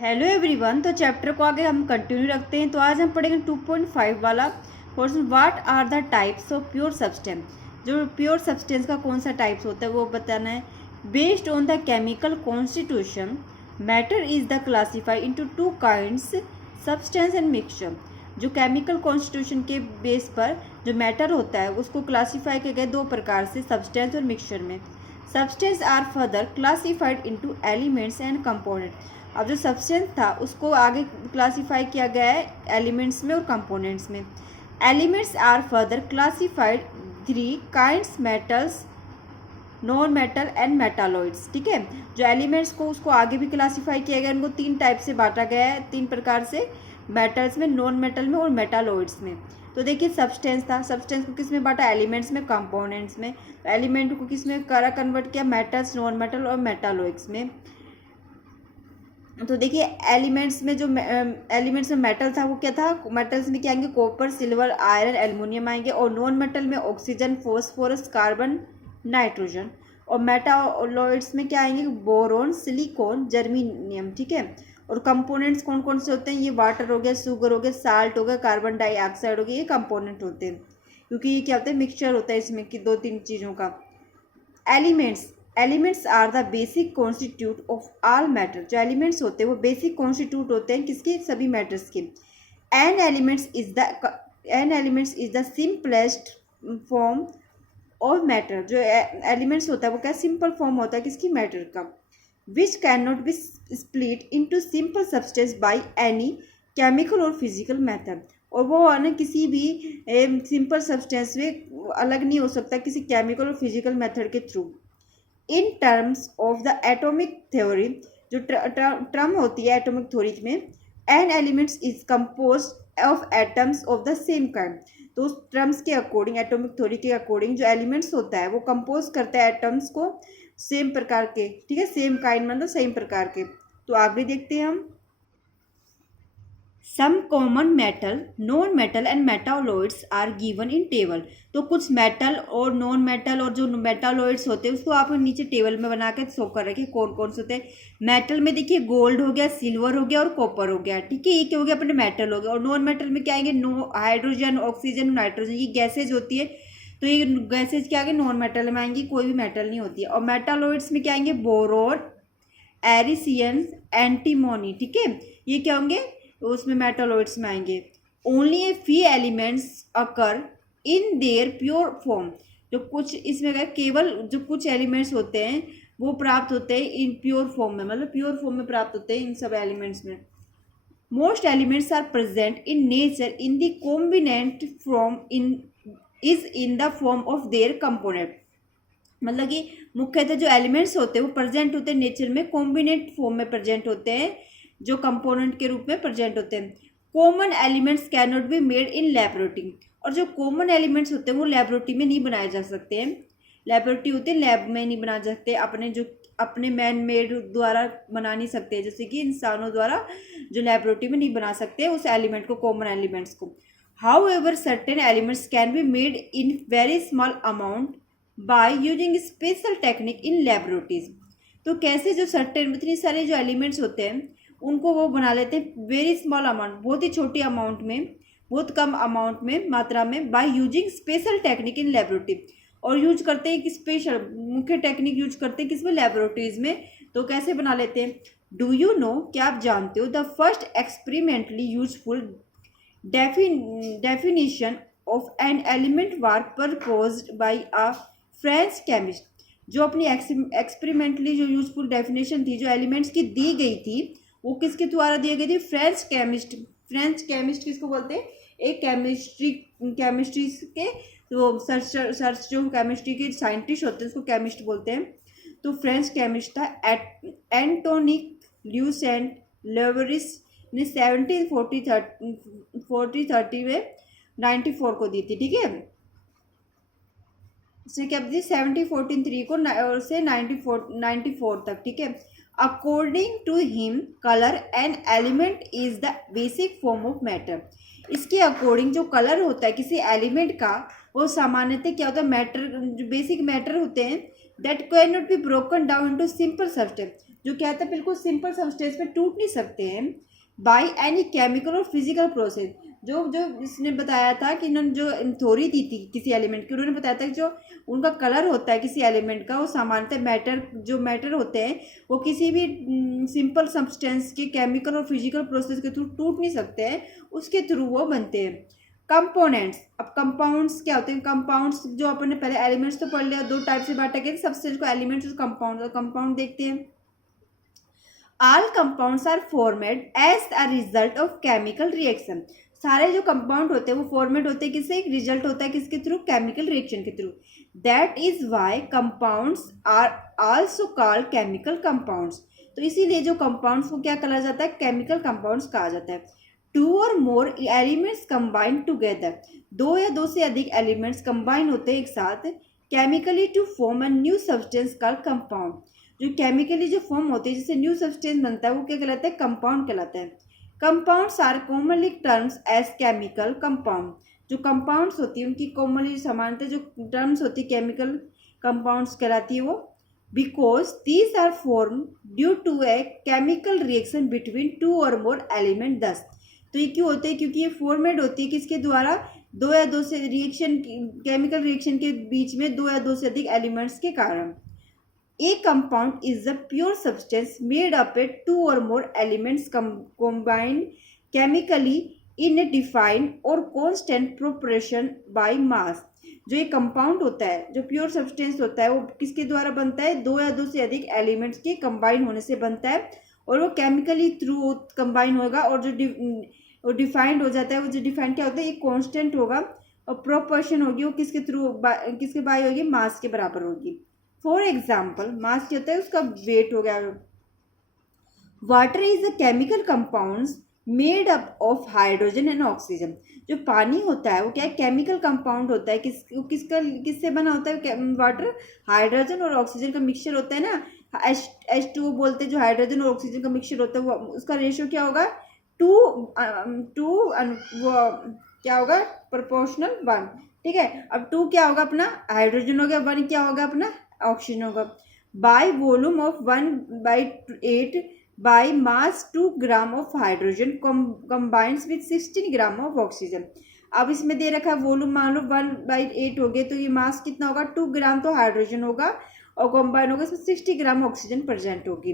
Hello everyone. तो chapter को आगे हम कंटिन्यू रखते हैं। तो आज हम पढ़ेंगे 2.5 वाला portion, what are the types of pure substance. जो प्योर सब्सटेंस का कौन सा टाइप्स होता है वो बताना है। Based on the chemical constitution matter is the classified into two kinds, substance and mixture. जो केमिकल कॉन्स्टिट्यूशन के बेस पर जो मैटर होता है उसको क्लासीफाई किया गया दो प्रकार से, सब्सटेंस और मिक्सचर में। Substance are further classified into elements and component. अब जो सब्सटेंस था उसको आगे क्लासीफाई किया गया है एलिमेंट्स में और कंपोनेंट्स में। Elements are further classified three kinds, metals, non metal and metalloids. ठीक है, जो एलिमेंट्स को उसको आगे भी क्लासीफाई किया गया, उनको तीन टाइप से बांटा गया है, तीन प्रकार से, मेटल्स में, नॉन मेटल में और मेटालॉइड्स में। तो देखिए सब्सटेंस था, सब्सटेंस को किस में बांटा, एलिमेंट्स में, कंपोनेंट्स में। एलिमेंट को किस में करा कन्वर्ट किया, मेटल्स, नॉन मेटल और मेटालॉइड्स में। तो देखिए एलिमेंट्स में जो एलिमेंट्स में मेटल था वो क्या था, मेटल्स में क्या आएंगे, कॉपर, सिल्वर, आयरन, एल्युमिनियम आएंगे। और नॉन मेटल में ऑक्सीजन, फॉस्फोरस, कार्बन, नाइट्रोजन। और मेटालॉइड्स में क्या आएंगे, बोरोन, सिलिकॉन, जर्मीनियम। ठीक है, और कंपोनेंट्स कौन कौन से होते हैं, ये वाटर हो गया, शुगर हो गया, साल्ट हो गया, कार्बन डाइऑक्साइड हो गया, ये कंपोनेंट होते हैं। क्योंकि ये क्या होता है, मिक्सचर होता है इसमें कि दो तीन चीज़ों का। Elements are the basic constitute of all matter. जो एलिमेंट्स होते हैं वो बेसिक कॉन्स्टिट्यूट होते हैं किसके, सभी मैटर्स के। An elements is the simplest form of matter. जो एलिमेंट्स होता है वो क्या, सिंपल फॉर्म होता है किसकी, मैटर का। Which can not be split into simple substance by any chemical और फिजिकल मैथड। और वो है ना किसी भी सिंपल सब्सटेंस में अलग नहीं हो सकता किसी केमिकल और फिजिकल मेथड के through. In terms of the atomic theory, जो टर्म होती है एटॉमिक थ्योरी में, an elements is compose of atoms of the same kind. तो उस टर्म्स के अकॉर्डिंग, एटॉमिक थ्योरी के अकॉर्डिंग जो एलिमेंट्स होता है वो कंपोज करता है एटम्स को सेम प्रकार के। ठीक है, सेम काइंड मतलब सेम प्रकार के। तो आगे देखते हैं हम। Some common metal, non metal and metalloids are given in table. तो कुछ मेटल और नॉन मेटल और जो मेटालॉइड्स होते हैं उसको आप नीचे टेबल में बना के शो कर रखे कौन कौन से होते हैं। मेटल में देखिए गोल्ड हो गया, सिल्वर हो गया और कॉपर हो गया। ठीक है, ये क्या हो गया, अपने मेटल हो गया। और नॉन मेटल में क्या आएंगे, नो हाइड्रोजन, ऑक्सीजन, नाइट्रोजन, ये गैसेज होती है। तो ये गैसेज क्या आएंगे, नॉन मेटल में आएंगी, कोई भी मेटल नहीं होती है। और मेटालॉइड्स में क्या आएंगे, बोरोन, एरिसियन, एंटीमोनी। ठीक है, ये क्या होंगे, उसमें मेटालॉइड्स में आएंगे। Only a few elements occur in their pure form. जो कुछ इसमें गए, केवल जो कुछ एलिमेंट्स होते हैं वो प्राप्त होते हैं इन प्योर फॉर्म में, मतलब प्योर फॉर्म में प्राप्त होते हैं इन सब एलिमेंट्स में। Most elements are present in nature in the combined form in the form of their component. मतलब कि मुख्यतः जो एलिमेंट्स होते हैं वो प्रेजेंट होते हैं नेचर में, कॉम्बिनेंट फॉर्म में प्रेजेंट होते हैं, जो कंपोनेंट के रूप में प्रेजेंट होते हैं। Common elements can not be made in laboratory. और जो कॉमन एलिमेंट्स होते हैं वो लैबोरेटरी में नहीं बनाए जा सकते हैं। लैबोरेटरी होती है, लैब में नहीं बना सकते, अपने मैन मेड द्वारा बना नहीं सकते, जैसे कि इंसानों द्वारा जो लैबोरेटरी में नहीं बना सकते उस एलिमेंट को, कॉमन एलिमेंट्स को। How ever certain elements can be made in very small amount by using special technique in laboratories. तो कैसे, जो सर्टेन इतने सारे जो एलिमेंट्स होते हैं उनको वो बना लेते हैं वेरी स्मॉल अमाउंट, बहुत ही छोटी अमाउंट में, बहुत कम अमाउंट में, मात्रा में, by using special technique in laboratory. और यूज करते हैं कि स्पेशल मुख्य टेक्निक यूज करते हैं किसमें, लैबोरेटरीज में। तो कैसे बना लेते हैं, डू यू नो, क्या आप जानते हो, the first experimentally useful definition of an element war proposed by a French chemist. जो अपनी एक्सपेरिमेंटली जो यूजफुल डेफिनेशन थी जो एलिमेंट्स की दी गई थी वो किसके द्वारा दी गई थी, फ्रेंच केमिस्ट। फ्रेंच केमिस्ट किसको बोलते हैं, एक केमिस्ट्री के जो सर्च जो केमिस्ट्री के साइंटिस्ट होते हैं उसको केमिस्ट बोलते हैं। तो फ्रेंच केमिस्ट था एंटोनिक ल्यूसेंट लेवरिस ने 1740 में 94 को दी थी। ठीक है, इसने क्या दी, 1743 को और से 94 तक। ठीक है, according to him colour an element is the basic form of matter. इसके अकॉर्डिंग जो कलर होता है किसी एलिमेंट का वो सामान्यतः क्या होता है, मैटर, जो बेसिक मैटर होते हैं that can not be broken down into simple substance, जो कहता है बिल्कुल सिंपल सब्सटेंस में टूट नहीं सकते हैं बाय एनी केमिकल और फिजिकल प्रोसेस। जो जो इसने बताया था कि इन्होंने जो थ्योरी दी थी किसी एलिमेंट की, उन्होंने बताया था कि जो उनका कलर होता है किसी एलिमेंट का, वो सामान्यतः मैटर होते हैं वो किसी भी सिंपल सब्सटेंस के केमिकल और फिजिकल प्रोसेस के थ्रू टूट नहीं सकते हैं, उसके थ्रू वो बनते हैं। कंपोनेंट्स, अब कंपाउंड्स क्या होते हैं? कंपाउंड्स जो अपन ने पहले एलिमेंट्स तो पढ़ लिया, दो टाइप से बांटा गया सब्सटेंस को, एलिमेंट्स और कंपाउंड। और कंपाउंड देखते हैं, all compounds are formed as a result of chemical reaction. सारे जो कंपाउंड होते हैं वो फॉर्मेट होते हैं किससे? एक रिजल्ट होता है किसके थ्रू? केमिकल रिएक्शन के through. That is why compounds are also called chemical compounds. तो इसीलिए जो कंपाउंड्स को क्या कहा जाता है? केमिकल कंपाउंड्स कहा जाता है। To or more elements combine together, दो या दो से अधिक एलिमेंट्स कंबाइन होते हैं एक साथ chemically to form a new substance called compound. जो केमिकली जो फॉर्म होती है जिससे न्यू सब्सटेंस बनता है वो क्या कहलाता है? कंपाउंड कहलाता है। Compounds are commonly terms as chemical compound. जो कंपाउंड्स होती है उनकी कॉमनली समानता जो टर्म्स होती है केमिकल कंपाउंड्स कहलाती है वो, because these are form due to a chemical reaction between two or more element. दस, तो ये क्यों होते हैं? क्योंकि ये फॉर्मेट होती है किसके द्वारा? दो या दो से रिएक्शन, केमिकल रिएक्शन के बीच में दो या दो से अधिक एलिमेंट्स के कारण। A compound is a pure substance made up of two or more elements combined chemically in a defined or constant proportion by mass। जो ये कंपाउंड होता है, जो प्योर सब्सटेंस होता है, वो किसके द्वारा बनता है? दो या दो से अधिक एलिमेंट्स के कंबाइन होने से बनता है, और वो केमिकली थ्रू कंबाइन होगा, और जो डिफाइंड हो जाता है, वो जो डिफाइंड क्या होता है? एक कांस्टेंट होगा, और प्रोपोर्शन होगी वो किसके थ्रू? किसके बाय होगी? मास के बराबर होगी। फॉर एग्जाम्पल, मास क्या होता है? उसका वेट हो गया। Water is a chemical compounds made up of hydrogen and oxygen. जो पानी होता है वो क्या है? केमिकल कंपाउंड होता है। किससे बना होता है वाटर? हाइड्रोजन और ऑक्सीजन का मिक्सचर होता है ना, H2O बोलते हैं। जो हाइड्रोजन और ऑक्सीजन का मिक्सचर होता है वो, उसका रेशियो क्या होगा? टू वो क्या होगा? प्रोपोर्शनल 1। ठीक है, अब 2 क्या होगा अपना? हाइड्रोजन हो गया, 1 क्या होगा अपना? ऑक्सीजन होगा। By volume of 1/8 by mass 2 gram of hydrogen combines with 16 gram of oxygen. अब इसमें दे रखा है वॉल्यूम, मान लो 1/8 हो गए, तो ये मास कितना होगा? 2 ग्राम तो हाइड्रोजन होगा और कंबाइन होगा, इसमें 60 ग्राम ऑक्सीजन प्रेजेंट होगी।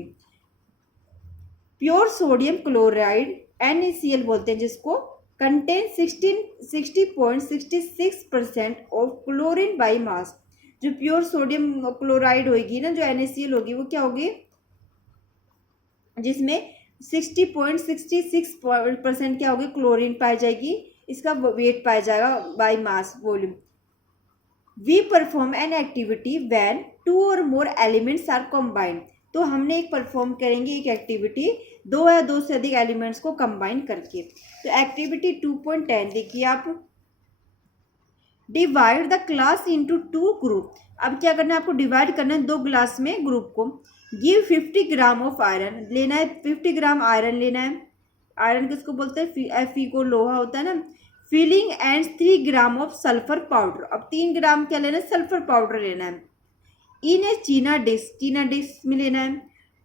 प्योर सोडियम क्लोराइड NaCl बोलते हैं जिसको, contain 60.66% of chlorine by mass. जो प्योर सोडियम क्लोराइड होगी ना, जो NaCl होगी, वो क्या होगी? जिसमें 60.66% क्या होगी? क्लोरीन पाई जाएगी, इसका वेट पाया जाएगा by mass volume. We perform an activity when 2 or more elements are combined. तो हमने एक परफॉर्म करेंगे एक एक्टिविटी 2 या 2 से अधिक एलिमेंट्स को कंबाइन करके। तो एक्टिविटी 2.10 देखिए आप, divide the class into 2 group. अब क्या करना है आपको? डिवाइड करना है 2 ग्लास में ग्रुप को। गिव 50 ग्राम ऑफ आयरन, लेना है 50 ग्राम आयरन लेना है। आयरन किसको बोलते हैं? Fe को, लोहा होता है ना। Filling and 3 gram of sulphur powder. अब 3 ग्राम क्या लेना है? सल्फर पाउडर लेना है। इन ए चीना डिस्क में लेना है।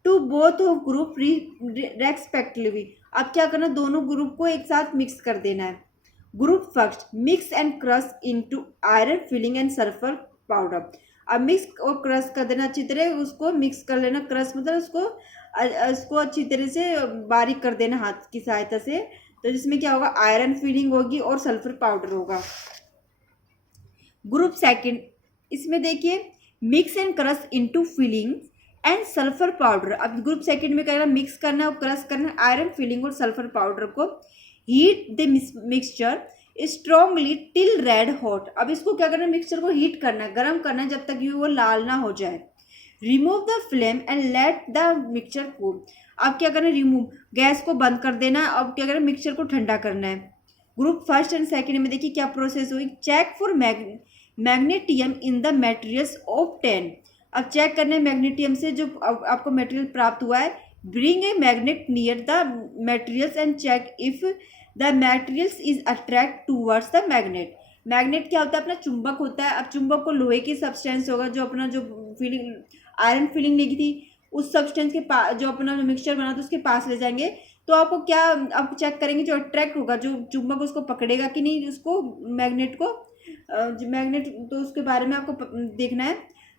Two both of group respectively. अब क्या करना? दोनों ग्रुप को एक साथ मिक्स कर देना है। Group first, mix and crush into iron filling and sulphur powder. अब मिक्स और क्रश कर देना अच्छी तरह, उसको मिक्स कर लेना। क्रश मतलब उसको अच्छी तरह से बारीक कर देना हाथ की सहायता से। तो जिसमें क्या होगा? आयरन फिलिंग होगी और सल्फर पाउडर होगा। ग्रुप सेकंड, इसमें देखिए mix and crush into filling and sulphur powder. अब ग्रुप सेकंड में क्या मिक्स करना है और क्रश करना है आयरन फिलिंग और सल्फर पाउडर को। Heat the mixture strongly till red hot. अब इसको क्या करना है? मिक्सचर को हीट करना है, गर्म करना है जब तक वो लाल ना हो जाए। Remove the flame and let the mixture cool. अब क्या करना है? रिमूव, गैस को बंद कर देना है। अब क्या करना है? मिक्सचर को ठंडा करना है। ग्रुप फर्स्ट एंड सेकंड में देखिए क्या प्रोसेस हुई। Check for magnesium in the materials of 10। अब चेक करना है मैग्नेटियम से जो आपको मटेरियल प्राप्त हुआ है। Bring a magnet near the materials and check if the materials is attract towards the magnet. Magnet क्या होता है, अपना चुंबक होता है। अब चुंबक को लोहे की सब्सटेंस होगा, जो अपना जो फीलिंग आयरन फीलिंग लेगी थी उस सब्सटेंस के पास, जो अपना जो मिक्सचर बना था उसके पास ले जाएंगे, तो आपको क्या, आप चेक करेंगे जो अट्रैक्ट होगा, जो चुंबक उसको पकड़ेगा कि नहीं, उसको मैग्नेट को, जो मैग्नेट, तो उसके बारे में आपको देखना है।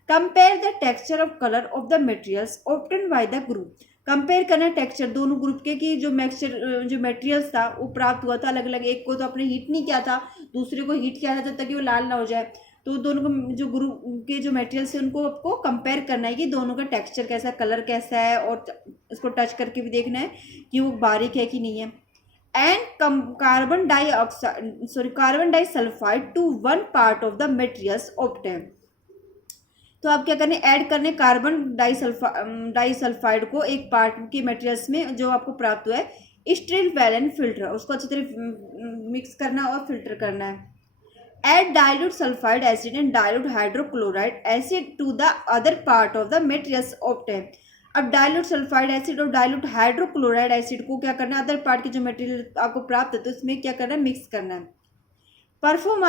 Compare the texture of colour of the materials obtain by the group. Compare करना टेक्सचर दोनों ग्रुप के, कि जो मिक्सचर जो मटेरियल्स था वो प्राप्त हुआ था अलग अलग, एक को तो आपने हीट नहीं किया था, दूसरे को हीट किया था जब तक कि वो लाल ना हो जाए। तो दोनों को जो ग्रुप के जो मटेरियल्स है उनको आपको कंपेयर करना है कि दोनों का टेक्सचर कैसा है, कलर कैसा है, और इसको टच करके भी देखना है कि वो बारीक है कि नहीं है। And carbon dioxide carbon disulphide to one part of the materials obtain. तो आप क्या करने, ऐड करने कार्बन डाइसल्फाइड को एक पार्ट के मटेरियल्स में जो आपको प्राप्त हुआ है। स्टील वेल एंड फिल्टर, उसको अच्छी तरह मिक्स करना और फिल्टर करना है। Add dilute sulphide acid and dilute hydrochloride acid to the other part of the materials obtain. अब डाइल्यूट सल्फाइड एसिड और डाइल्यूट हाइड्रोक्लोराइड एसिड को क्या करना है, अदर पार्ट के जो मटेरियल आपको प्राप्त है तो इसमें क्या करना है, मिक्स करना है। Perform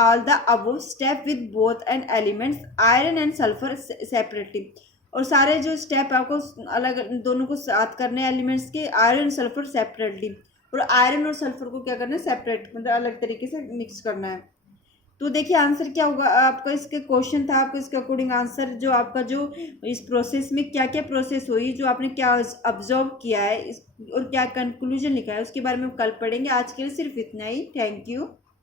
all the above step with both and elements iron and sulfur separately। और सारे जो स्टेप आपको अलग दोनों को साथ करने हैं एलिमेंट्स के, आयरन सल्फर सेपरेटली, और आयरन और सल्फर को क्या करना है, सेपरेट, मतलब अलग तरीके से मिक्स करना है। तो देखिए आंसर क्या होगा आपका, इसके क्वेश्चन था, आपको इसके अकॉर्डिंग आंसर जो आपका जो इस प्रोसेस में क्या क्या प्रोसेस हुई, जो आपने क्या ऑब्जर्व किया है और क्या कंक्लूजन लिखा है, उसके बारे में कल पढ़ेंगे। आज के लिए सिर्फ इतना ही। Thank you.